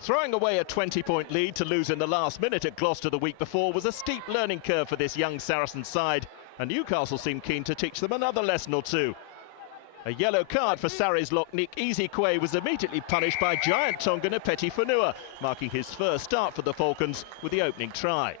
Throwing away a 20-point lead to lose in the last minute at Gloucester the week before was a steep learning curve for this young Saracens side, and Newcastle seemed keen to teach them another lesson or two. A yellow card for Sarries lock Nick Easyquay was immediately punished by giant Tongan Apeti Whanua, marking his first start for the Falcons with the opening try.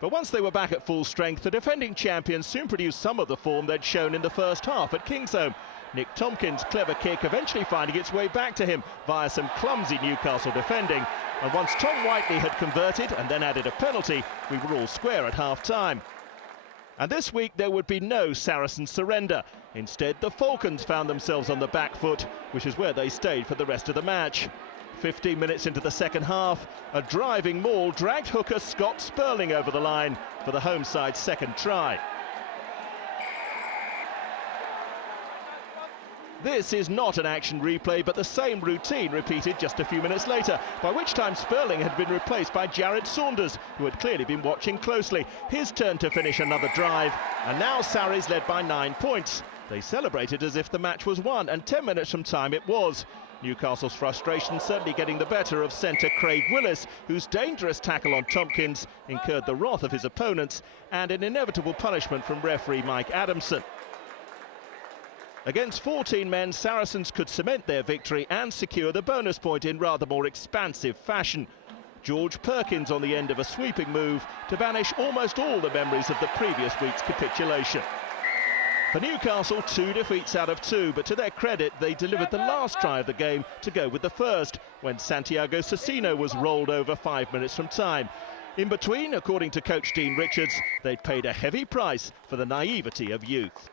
But once they were back at full strength, the defending champions soon produced some of the form they'd shown in the first half at Kingsholm. Nick Tompkins' clever kick eventually finding its way back to him via some clumsy Newcastle defending. And once Tom Whiteley had converted and then added a penalty, we were all square at half-time. And this week there would be no Saracen surrender. Instead, the Falcons found themselves on the back foot, which is where they stayed for the rest of the match. 15 minutes into the second half, a driving maul dragged hooker Scott Sperling over the line for the home side's second try. This is not an action replay, but the same routine repeated just a few minutes later, by which time Sperling had been replaced by Jared Saunders, who had clearly been watching closely. His turn to finish another drive, and now Sarries led by 9 points. They celebrated as if the match was won, and 10 minutes from time it was. Newcastle's frustration certainly getting the better of centre Craig Willis, whose dangerous tackle on Tompkins incurred the wrath of his opponents and an inevitable punishment from referee Mike Adamson. Against 14 men, Saracens could cement their victory and secure the bonus point in rather more expansive fashion. George Perkins on the end of a sweeping move to banish almost all the memories of the previous week's capitulation. For Newcastle, 2 defeats out of 2, but to their credit, they delivered the last try of the game to go with the first, when Santiago Cecino was rolled over 5 minutes from time. In between, according to coach Dean Richards, they'd paid a heavy price for the naivety of youth.